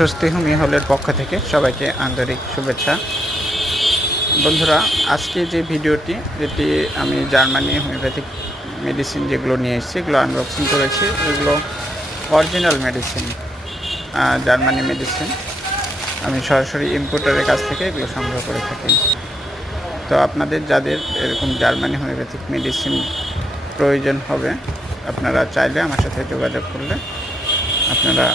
স্বস্তি হোমিও হলের পক্ষ থেকে সবাইকে আন্তরিক শুভেচ্ছা। বন্ধুরা, আজকে যে ভিডিওটি যেটি আমি জার্মানি হোমিওপ্যাথিক মেডিসিন যেগুলো নিয়ে এসেছি এগুলো আনবক্সিং করেছি। এগুলো অরিজিনাল মেডিসিন, জার্মানি মেডিসিন। আমি সরাসরি ইম্পোর্টারের কাছ থেকে এগুলো সংগ্রহ করে থাকি। তো আপনাদের যাদের এরকম জার্মানি হোমিওপ্যাথিক মেডিসিন প্রয়োজন হবে, আপনারা চাইলে আমার সাথে যোগাযোগ করলে আপনারা